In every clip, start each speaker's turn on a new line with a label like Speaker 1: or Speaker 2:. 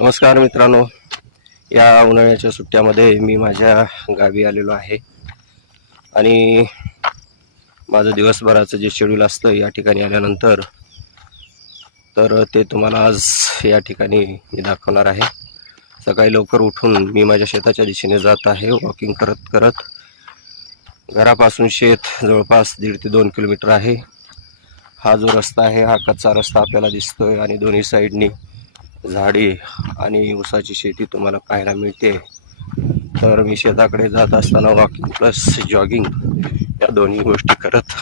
Speaker 1: नमस्कार मित्रांनो. या उन्हाळ्याच्या सुट्ट्यामध्ये मी माझ्या गावी आलेलो आहे. आणि माझं दिवसभराचं जे शेड्यूल असतं या ठिकाणी आल्यानंतर तर ते तुम्हाला आज या ठिकाणी मी दाखवणार आहे. सकाळी लवकर उठून मी माझ्या शेताच्या दिशेने जात आहे. वॉकिंग करत करत घरापासून शेत जवळपास दीड ते दोन किलोमीटर आहे. हा जो रस्ता आहे हा कच्चा रस्ता आपल्याला दिसतोय आणि दोन्ही साईडनी झाडी आणि ऊसाची शेती तुम्हाला पाहायला मिळते. तर मी शेताकडे जात असताना वॉकिंग प्लस जॉगिंग या दोन्ही गोष्टी करत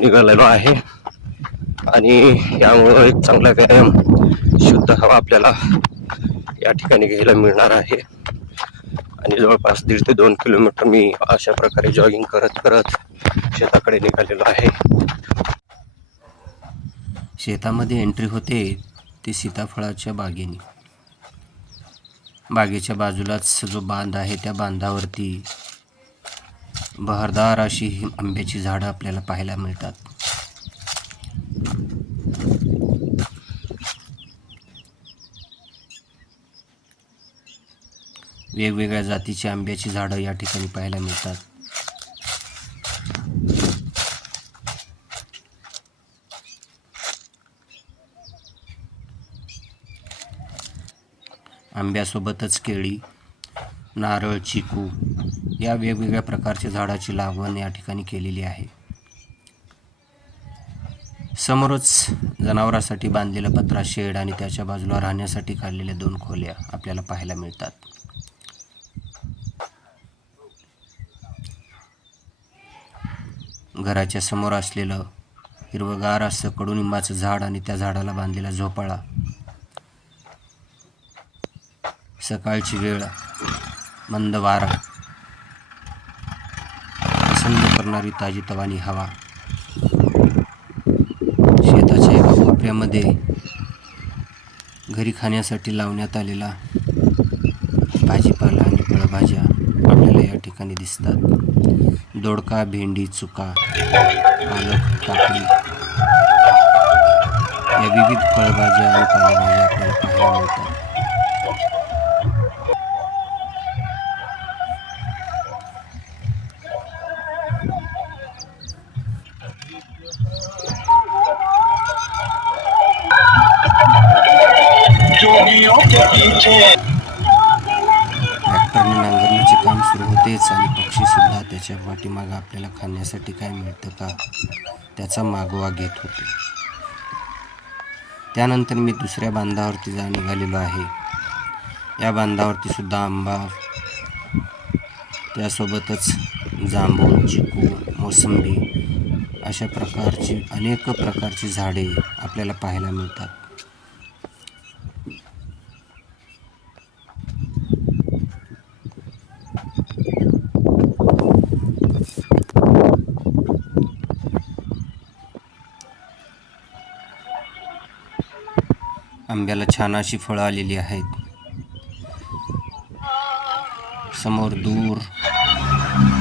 Speaker 1: निघालेलो आहे. आणि यामुळे एक चांगला व्यायाम शुद्ध हवा आपल्याला या ठिकाणी घ्यायला मिळणार आहे. आणि जवळपास दीड ते दोन किलोमीटर मी अशा प्रकारे जॉगिंग करत करत शेताकडे निघालेलो आहे.
Speaker 2: शेतामध्ये एंट्री होते. ते सीताफळाच्या बागेने. बागेच्या बाजूलाच जो बांध आहे त्या बांधावरती बहरदार अशी ही आंब्याची झाडं आपल्याला पाहायला मिळतात. वेगवेगळ्या जातीची आंब्याची झाडं या ठिकाणी पाहायला मिळतात. आंब्यासोबतच केळी नारळ चिकू या वेगवेगळ्या प्रकारच्या झाडाची लागवण या ठिकाणी केलेली आहे. समोरच जनावरांसाठी बांधलेलं पत्रा शेड आणि त्याच्या बाजूला राहण्यासाठी काढलेल्या दोन खोल्या आपल्याला पाहायला मिळतात. घराच्या समोर असलेलं हिरवगार असं कडुनिंबाचं झाड आणि त्या झाडाला बांधलेला झोपाळा सकाळची वेळ. मंद वारा. पसंत करणारी ताजीतवानी हवा. शेताच्या एका कोपऱ्यामध्ये घरी खाण्यासाठी लावण्यात आलेला भाजीपाला आणि फळभाज्या आपल्याला या ठिकाणी दिसतात. दोडका भेंडी चुका पालक काकडी या विविध फळभाज्या आणि पालेभाज्या आपल्याला पाहायला मिळतात. त्याच्या पाठीमागं आपल्याला खाण्यासाठी काय मिळतं का त्याचा मागोवा घेत होते. त्यानंतर मी दुसऱ्या बांधावरती जा निघालेलो आहे. या बांधावरती सुद्धा आंबा त्यासोबतच जांभूळ चिकू मोसंबी अशा प्रकारची अनेक प्रकारची झाडे आपल्याला पाहायला मिळतात. आंब्याला छान अशी फळं आलेली आहेत. समोर दूर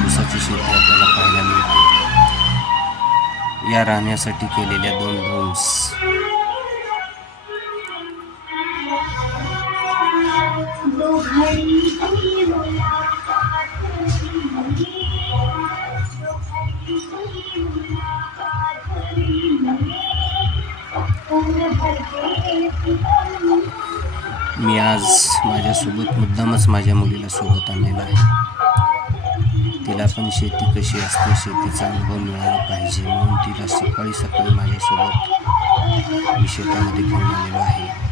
Speaker 2: ऊसाची शेती आपल्याला पाहायला मिळते. या राहण्यासाठी केलेल्या दोन रूम्स
Speaker 3: दो घड़ी
Speaker 2: मी आज माझ्यासोबत मुद्दामच माझ्या मुलीला सोबत आणलेला आहे. तिला पण शेती कशी असते शेतीचा अनुभव मिळाला पाहिजे म्हणून तिला सकाळी सकाळी माझ्यासोबत मी शेतामध्ये घेऊन आलेलो आहे.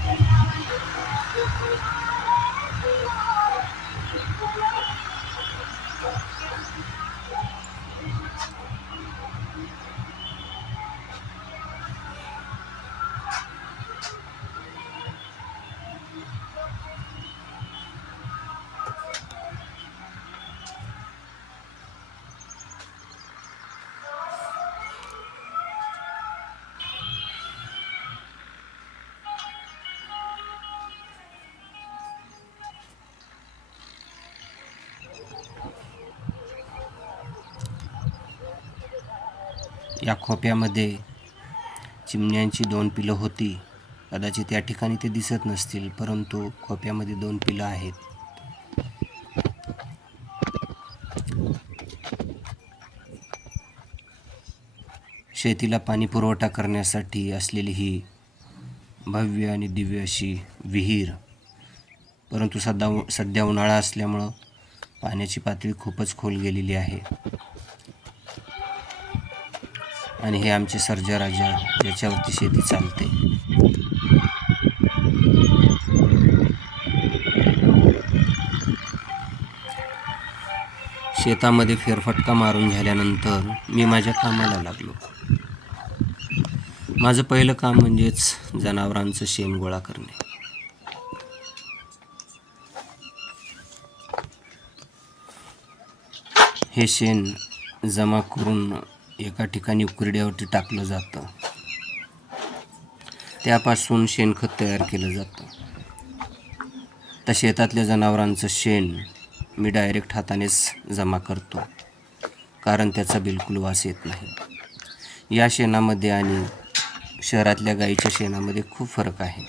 Speaker 2: या खोप्यामध्ये चिमण्यांची दोन पिलं होती. कदाचित या ठिकाणी ते दिसत नसतील परंतु खोप्यामध्ये दोन पिलं आहेत. शेतीला पाणी पुरवठा करण्यासाठी असलेली ही भव्य आणि दिव्य अशी विहीर. परंतु सध्या सध्या उन्हाळा असल्यामुळं पाण्याची पातळी खूपच खोल गेलेली आहे. आणि हे आमचे सर्जा राजा ज्याच्यावरती शेती चालते. शेतामध्ये फेरफटका मारून झाल्यानंतर मी माझ्या कामाला लागलो. माझं पहिलं काम म्हणजेच जनावरांचं शेण गोळा करणे. हे शेण जमा करून एका ठिकाणी उकरड्यावरती टाकलं जातं. त्यापासून शेणखत तयार केलं जातं. तर शेतातल्या जनावरांचं शेण मी डायरेक्ट हातानेच जमा करतो कारण त्याचा बिलकुल वास येत नाही. या शेणामध्ये आणि शहरातल्या गाईच्या शेणामध्ये खूप फरक आहे.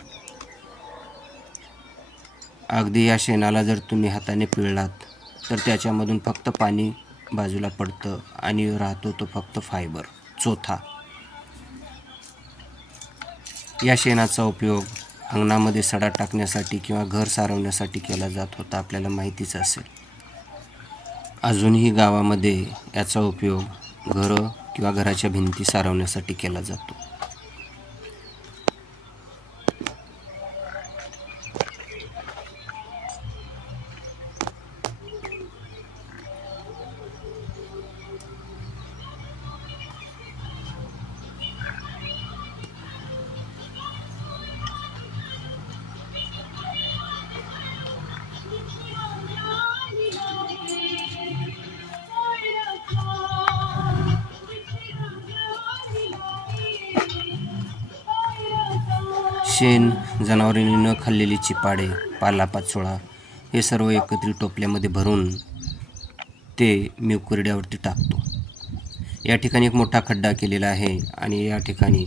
Speaker 2: अगदी या शेणाला जर तुम्ही हाताने पिळलात तर त्याच्यामधून फक्त पाणी बाजूला पडतं आणि राहतो तो फक्त फायबर चोथा. या शेणाचा उपयोग अंगणामध्ये सडा टाकण्यासाठी किंवा घर सारवण्यासाठी केला जात होता आपल्याला माहितीच असेल. अजूनही गावामध्ये याचा उपयोग घरं किंवा घराच्या भिंती सारवण्यासाठी केला जातो. शेण जनावरांनी न खाल्लेली चिपाडे पालापाचोळा हे सर्व एकत्रित टोपल्यामध्ये भरून ते मी कुरड्यावरती टाकतो. या ठिकाणी एक मोठा खड्डा केलेला आहे आणि या ठिकाणी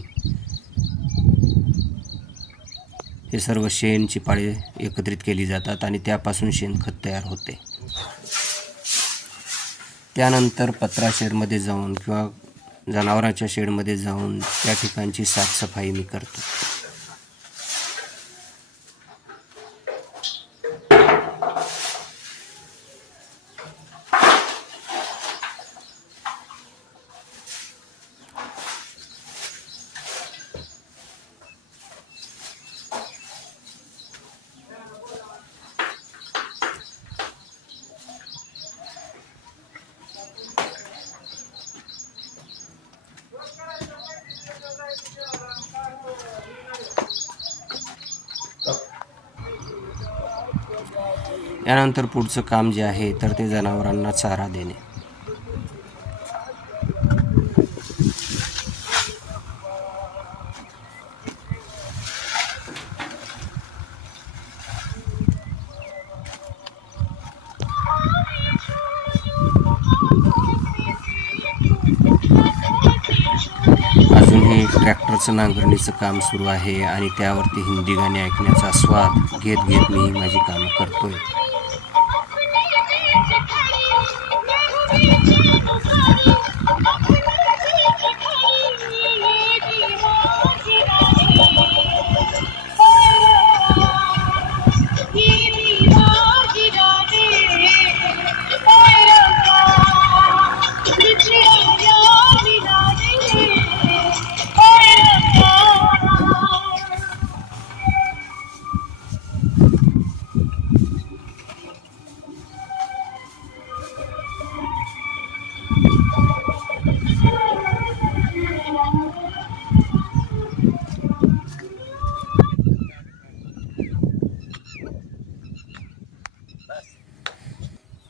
Speaker 2: हे सर्व शेण चिपाळे एकत्रित केली जातात आणि त्यापासून शेणखत तयार होते. त्यानंतर पत्रा शेडमध्ये जाऊन किंवा जनावरांच्या शेडमध्ये जाऊन त्या ठिकाणची साफसफाई मी करतो. यानंतर पुढचं काम जे आहे तर ते जनावरांना चारा देणे. नांगरणीचं काम सुरू आहे आणि त्यावरती हिंदी गाणी ऐकण्याचा स्वाद घेत घेत मी माझी कामं करतोय.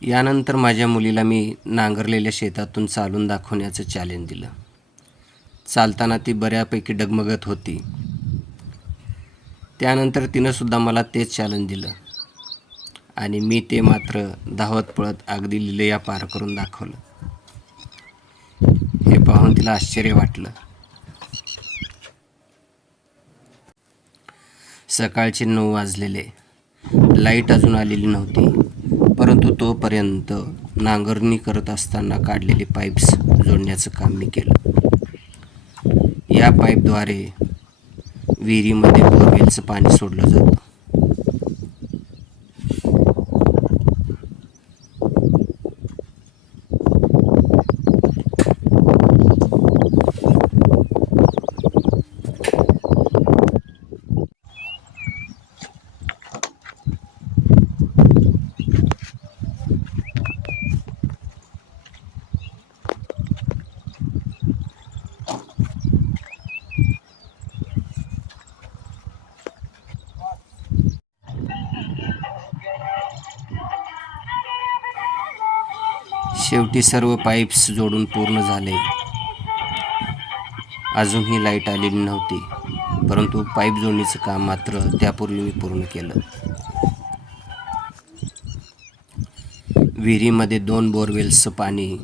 Speaker 2: यानंतर माझ्या मुलीला मी नांगरलेल्या शेतातून चालून दाखवण्याचं चॅलेंज दिलं. चालताना ती बऱ्यापैकी डगमगत होती. त्यानंतर तिनंसुद्धा मला तेच चॅलेंज दिलं. आणि मी ते मात्र धावत पळत अगदी लिलया पार करून दाखवलं. हे पाहून तिला आश्चर्य वाटलं. सकाळचे नऊ वाजलेले. लाइट अजून आलेली नव्हती. परंतु तोपर्यंत नांगरणी करत असताना काढलेले पाईप्स जोडण्याचं काम मी केलं. या पाईपद्वारे विहिरीमध्ये बोरवेलचं पाणी सोडलं जातं. शेवटी सर्व पाईप्स जोडून पूर्ण झाले. अजूनही लाइट आलेली नव्हती परंतु पाईप जोडणीचं काम मात्र त्यापूर्वी मी पूर्ण केलं. विहिरीमध्ये दोन बोरवेल्सचं पाणी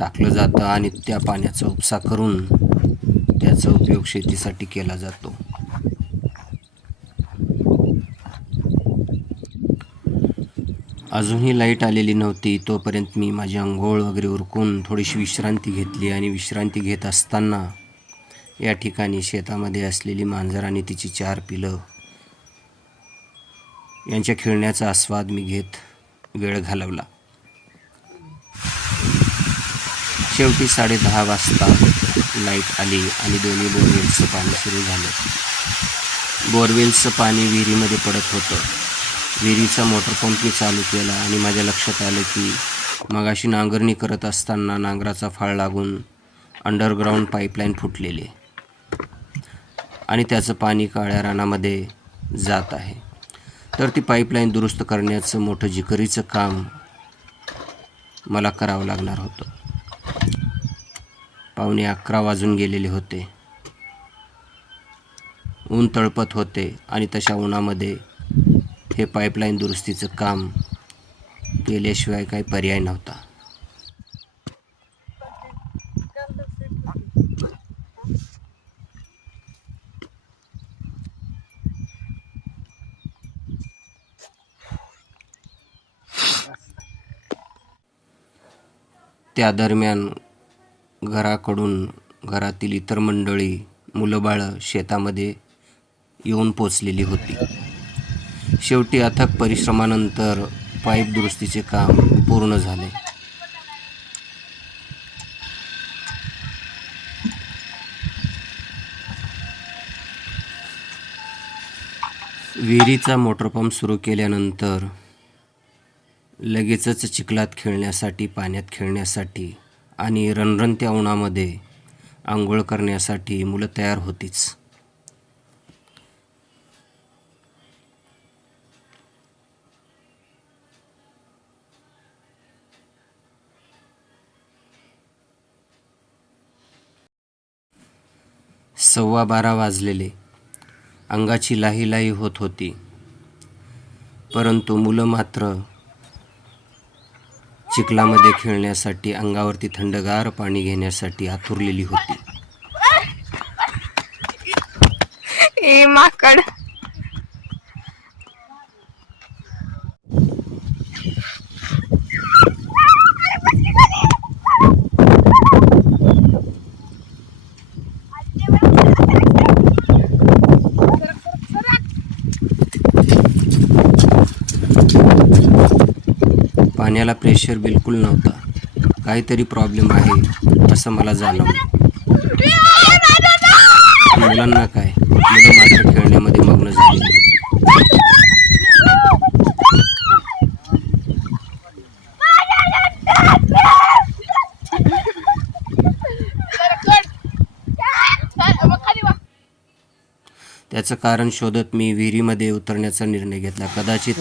Speaker 2: टाकलं जातं आणि त्या पाण्याचा उपसा करून त्याचा उपयोग शेतीसाठी केला जातो. अजूनही लाइट आलेली नव्हती. तोपर्यंत मी माझी आंघोळ वगैरे उरकून थोडीशी विश्रांती घेतली आणि विश्रांती घेत असताना या ठिकाणी शेतामध्ये असलेली मांजर आणि तिची चार पिलं यांच्या खेळण्याचा आस्वाद मी घेत वेळ घालवला. शेवटी साडेदहा वाजता लाइट आली आणि दोन्ही बोरवेल्सचं पाणी सुरू झालं. बोरवेलचं पाणी विहिरीमध्ये पडत होतं. विहिरीचा मोटर पंप मी चालू केला आणि माझ्या लक्षात आलं की मगाशी नांगरणी करत असताना नांगराचा फाळ लागून अंडरग्राऊंड पाईपलाईन फुटलेली. आणि त्याचं पाणी काळ्या रानामध्ये जात आहे. तर ती पाईपलाईन दुरुस्त करण्याचं मोठं जिकरीचं काम मला करावं लागणार होतं. पावणे अकरा वाजून गेलेले होते. ऊन तळपत होते आणि तशा उन्हामध्ये हे पाईपलाईन दुरुस्तीचं काम केल्याशिवाय काही पर्याय नव्हता. त्या दरम्यान घराकडून घरातील इतर मंडळी मुलं बाळं शेतामध्ये येऊन पोचलेली होती. शेवटी अथक परिश्रमानंतर पाईप दुरुस्तीचे काम पूर्ण झाले. विहिरीचा मोटरपंप सुरू केल्यानंतर लगेचच चिखलात खेळण्यासाठी पाण्यात खेळण्यासाठी आणि रणरणत्या उन्हामध्ये आंघोळ करण्यासाठी मुलं तयार होतीच. सव्वा बारा वाजलेले. अंगाची लाही लाही होत होती. परंतु मुलं मात्र चिखलामध्ये खेळण्यासाठी अंगावरती थंडगार पाणी घेण्यासाठी आतुरलेली होती.
Speaker 4: ए माकड.
Speaker 2: पाण्याला प्रेशर बिलकुल नव्हता. काहीतरी प्रॉब्लेम आहे असं मला जाणवलं. मुलांना काय? मुलं मात्र खेळण्यामध्ये मग्न झालेली होती. त्याचं कारण शोधत मी विहिरीमध्ये उतरण्याचा निर्णय घेतला. कदाचित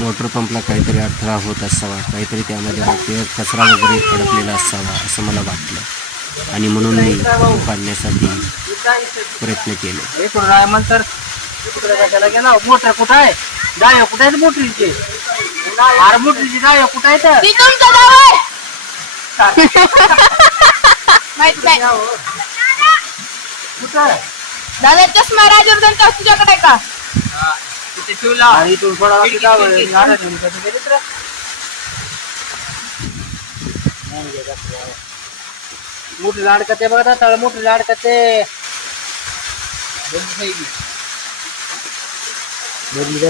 Speaker 2: मोटर पंपला काहीतरी अडथळा होत असावा काहीतरी त्यामध्ये कचरा वगैरे अडकलेला असावा असं मला वाटलं. आणि म्हणून मी तो काढण्यासाठी प्रयत्न केले.
Speaker 5: हे गेला? मोटर कुठं आहे? डाय कुठं आहे मोटरीची? अरे मोटरीची डाय कुठं आहे तर
Speaker 4: ती तुमचं नाव आहे. माहीत नाही.
Speaker 5: कुठं
Speaker 4: दादा चष्मा राजवर्धनचा तुझ्याकडे
Speaker 5: आणि इथून थोडा कसं? नाही. मोठी लाडकते बघा तळ मोठी लाडकते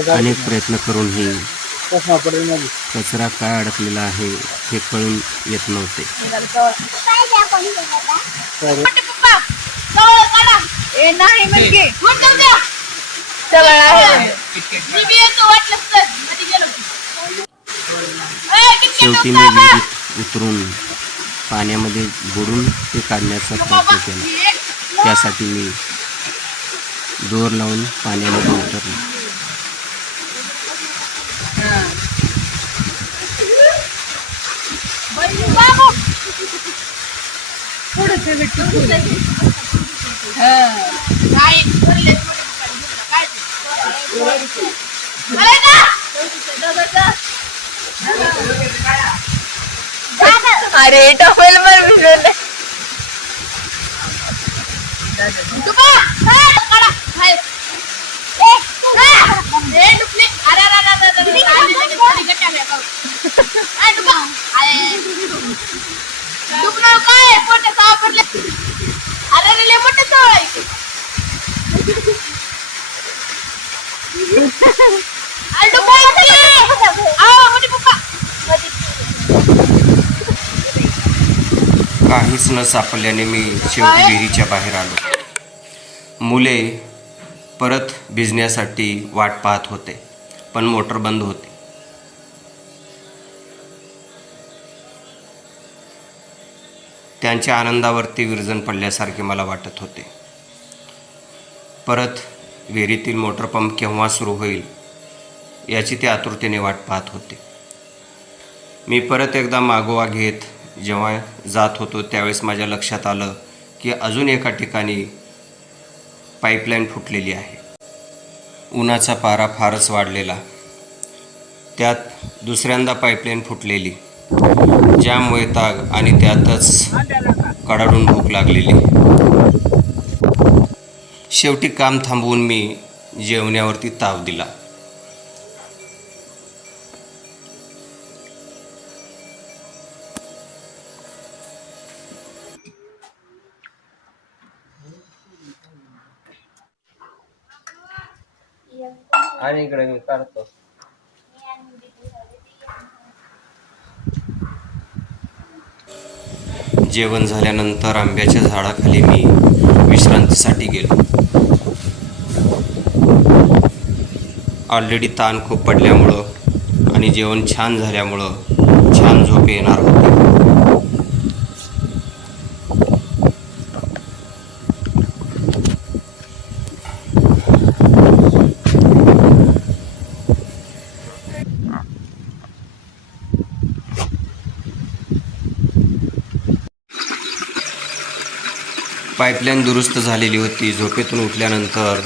Speaker 2: अनेक प्रयत्न करूनही
Speaker 5: चष्मा पडेल मध्ये
Speaker 2: कचरा काय अडकलेला आहे हे कळून येत नव्हते.
Speaker 5: तर
Speaker 4: मोठे पप्पा जवळ काढा. ए नाही म्हणजे. सगळं आहे. मी बी येतो वाटलं तर मध्ये गेलो ए, किती
Speaker 2: शेवटी मी
Speaker 4: बा?
Speaker 2: विहिरीत उतरून पाण्यामध्ये बुडून ते काढण्याचा प्रयत्न केला. त्यासाठी मी दोर लावून पाण्यामध्ये उतरलो.
Speaker 4: बाबू काय बोलले काय अरे ना अरे मर विसरले काय बा सापडले हाय ए ए डुप्ले अरे अरे अरे अरे अरे गट्टा बे काय डुबा अरे डुबणार काय पोटे सापडले अरे रे लय मोठे सावळ आहे अरे डुबा आ मोठी पप्पा
Speaker 2: काहीच न सापडल्याने मी शेवटी विहिरीच्या बाहेर आलो. मुले परत भिजण्यासाठी वाट पाहत होते पण मोटर बंद होती. त्यांच्या आनंदावरती विरजन पडल्यासारखे मला वाटत होते. परत विहिरीतील मोटर पंप केव्हा सुरू होईल याची ते आतुरतेने वाट पाहत होते. मी परत एकदा मागोवा घेत जेव्हा जात होतो त्यावेळेस माझ्या लक्षात आलं की अजून एका ठिकाणी पाईपलाईन फुटलेली आहे. उन्हाचा पारा फारच वाढलेला. त्यात दुसऱ्यांदा पाईपलाईन फुटलेली. ज्यामुळे ताग आणि त्यातच कडाडून भूक लागलेली. शेवटी काम थांबवून मी जेवण्यावरती ताव दिला.
Speaker 1: आणि इकडे मी काढतो.
Speaker 2: जेवण झाल्यानंतर आंब्याच्या झाडाखाली मी विश्रांतीसाठी गेलो. ऑलरेडी ताण खूप पडल्यामुळं आणि जेवण छान झाल्यामुळं छान झोप येणार होती. पाईपलाईन दुरुस्त झालेली होती. झोपेतून उठल्यानंतर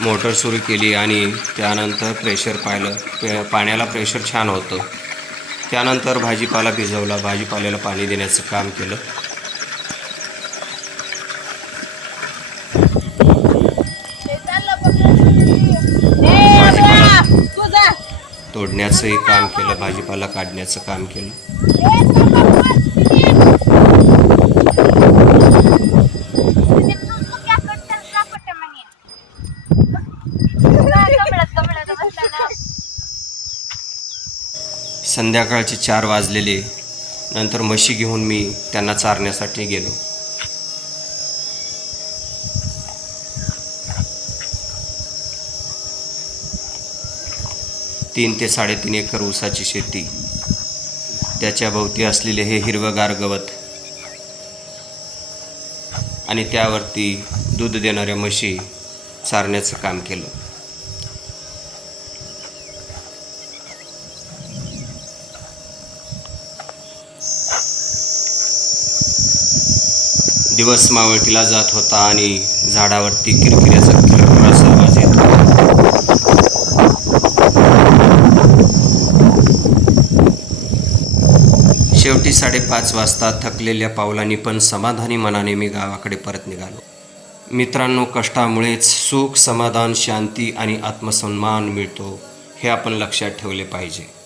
Speaker 2: मोटर सुरू केली आणि त्यानंतर प्रेशर पाहिलं. पे पाण्याला प्रेशर छान होतं. त्यानंतर भाजीपाला भिजवला. भाजीपाल्याला पाणी देण्याचं काम केलं. भाजीपाला तोडण्याचंही काम केलं. भाजीपाला काढण्याचं काम केलं. संध्याकाळचे चार वाजलेले. नंतर म्हशी घेऊन मी त्यांना चारण्यासाठी गेलो. तीन ते साडेतीन एकर ऊसाची शेती. त्याच्या भोवती असलेले हे हिरवगार गवत. आणि त्यावरती दूध देणाऱ्या म्हशी चारण्याचं काम केलं. दिवस मावळतीला जात होता आणि झाडावरती किरकिऱ्याचा किरकिराचा आवाज येत होता. शेवटी साडेपाच वाजता थकलेल्या पावलांनी पण समाधानी मनाने मी गावाकडे परत निघालो. मित्रांनो कष्टामुळेच सुख समाधान शांती आणि आत्मसन्मान मिळतो हे आपण लक्षात ठेवले पाहिजे.